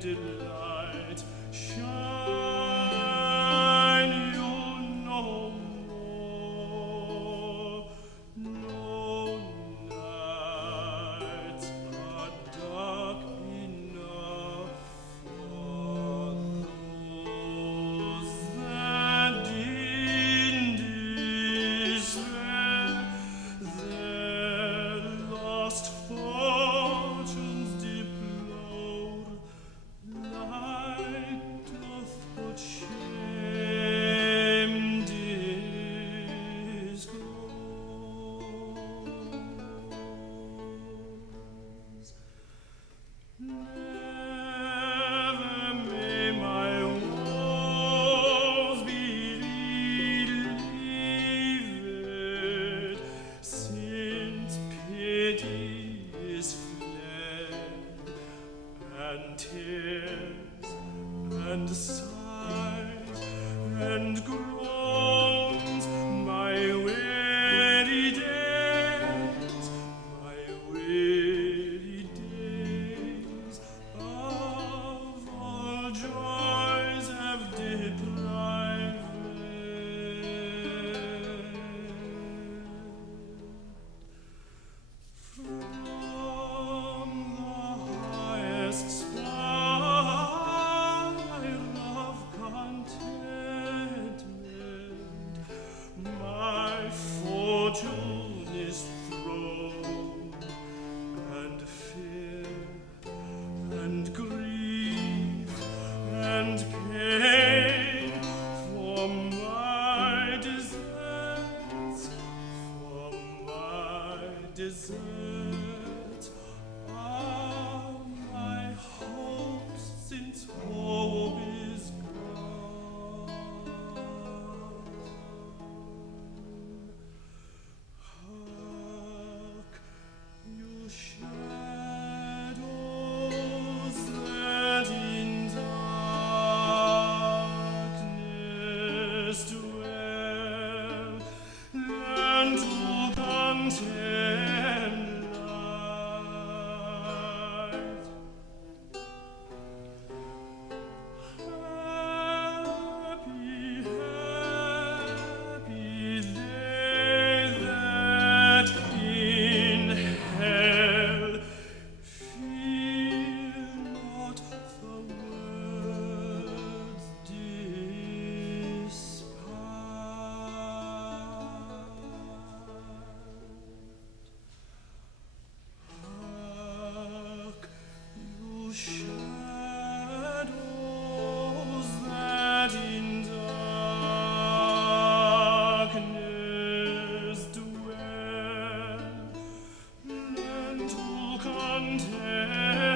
delight, shine you no more. No nights are dark enough for those that in despair their lost fortunes deplore. Light doth but shame disclose. Never may my woes be relieved, since pity is fled, and tears and sighs and groans, my weary days, of all joys have deprived. From the highest spire of contentment, my fortune is thrown, and fear and grief and pain for my deserts, are my hopes, since hope is gone. Hark, you shadows that in darkness dwell, learn to contemn light. Happy they that in hell feel not the words despise. Hark, you shadows that in darkness dwell, learn to contemn